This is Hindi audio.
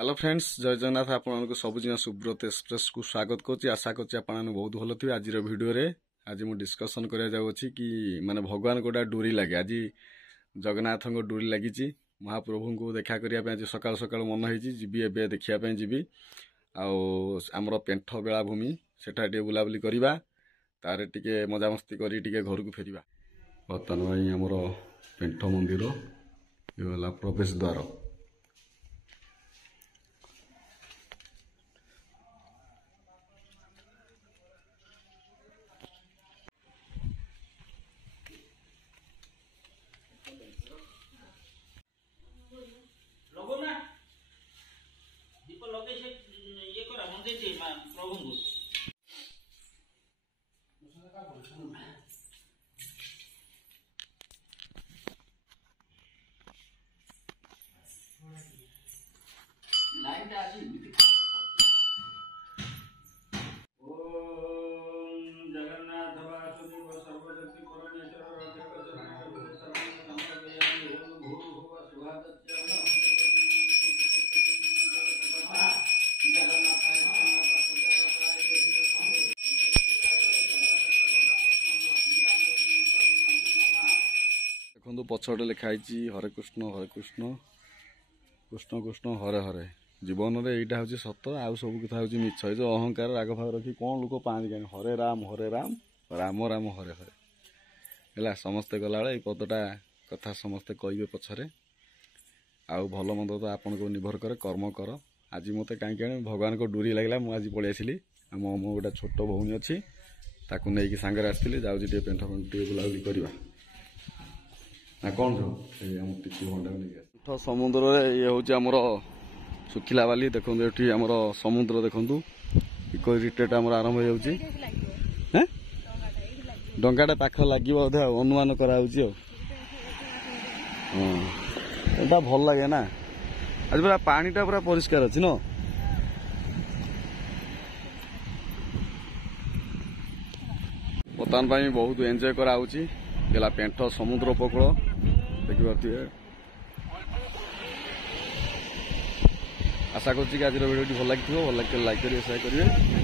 हेलो फ्रेंड्स, जय जगन्नाथ। आपको सबुज सुब्रत एक्सप्रेस को स्वागत करुच्ची। आशा कर बहुत भल थे। आज वीडियो रे आज मुझे डिस्कसन कराची कि माने भगवान गोटा डोरी लगे। आज जगन्नाथ को डोरी लगी। महाप्रभु को देखा करने आज सकाल सकाल मन होती जी देखा जी आमर पेंठ बेलाभूमि से बुलाबुली करवा तार टे मजामस्ती कर घर को फेर। बर्तमान भाई आमर पेंठ मंदिर ये प्रवेश द्वार। देखो पछटे लिखाई हरे कृष्ण कृष्ण कृष्ण हरे हरे। जीवन में यहाँ हूँ सत आउ सब कथा हूँ मिछ। जो अहंकार राग भाग रखी कौन लोग पाँच क्या हरे राम राम राम हरे हरे है। समस्ते गला ये पदटा कथा समस्ते कहे पछरे आउ भल मंद तो आपन को निर्भर करे कर्म कर। आज मत कहीं भगवान को डोरी लगला मुझे पलि आसली। मो गोटे छोट भौणी अच्छी ताकू नहीं सांगे आसती जाऊँगी टे पेंठ टे बुलाबुली करवा ना कौन समुद्र ये हूँ आमर सुखिला बाली। देखो ये आमर समुद्र देखु इको रिट्रीट आमर आरंभ हो डंगाटा पाख लगे बोधे अनुमान कराऊँ भल लगे ना। आज पूरा पानीटा पूरा परिष्कार अच्छी न। बर्तमान बहुत एंजॉय कराऊँगी गला पेंठ समुद्र उपकूल देखिए। आशा करुच्ची आज वीडियो भल लगी लाइक करेंगे शेयर करेंगे।